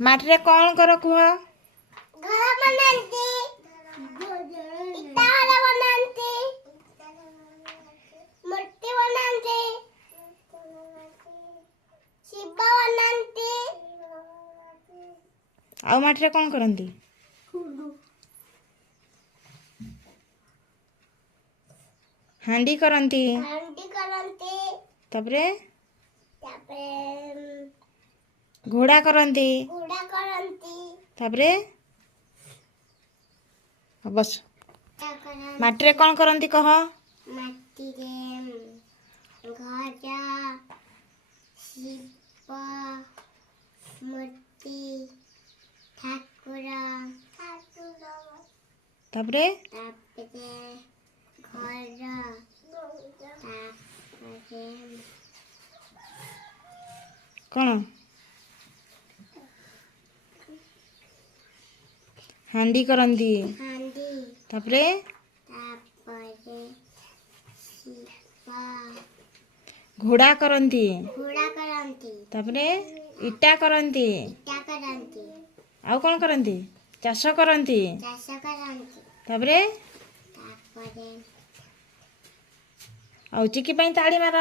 ମାଟିରେ କ'ଣ କର କୁହ? ଘର ବନାନ୍ତି, ଇଟା ଘର ବନାନ୍ତି, ମୂର୍ତ୍ତି ବନାନ୍ତି, ଶିବ ବନାନ୍ତି। ଆଉ ମାଟିରେ କ'ଣ କରନ୍ତି? ହାଣ୍ଡି କରନ୍ତି। ହାଣ୍ଡି କରନ୍ତି, ତାପରେ ତାପରେ ଘୋଡ଼ା କରନ୍ତି। ଘୋଡ଼ା କରନ୍ତି, ତାପରେ ବସ। କରନ୍ତି। ମାଟିରେ କ'ଣ କରନ୍ତି କହ? ମାଟିରେ ଘର, ଶିବ, ମୂର୍ତ୍ତି, ଠାକୁର, ତାପରେ ତାପରେ ଘର, ତାପରେ କ'ଣ? ହାଣ୍ଡି କରନ୍ତି। ହାଣ୍ଡି, ତାପରେ ତାପରେ ଶିବ, ଘୋଡ଼ା କରନ୍ତି। ଘୋଡ଼ା କରନ୍ତି, ତାପରେ ଇଟା କରନ୍ତି। ଇଟା କରନ୍ତି, ଆଉ କ'ଣ କରନ୍ତି? ଚାଷ କରନ୍ତି। ଚାଷ କରନ୍ତି, ତାପରେ ତାପରେ ଆଉ ଚିକି ପାଇଁ ତାଳି ମାର।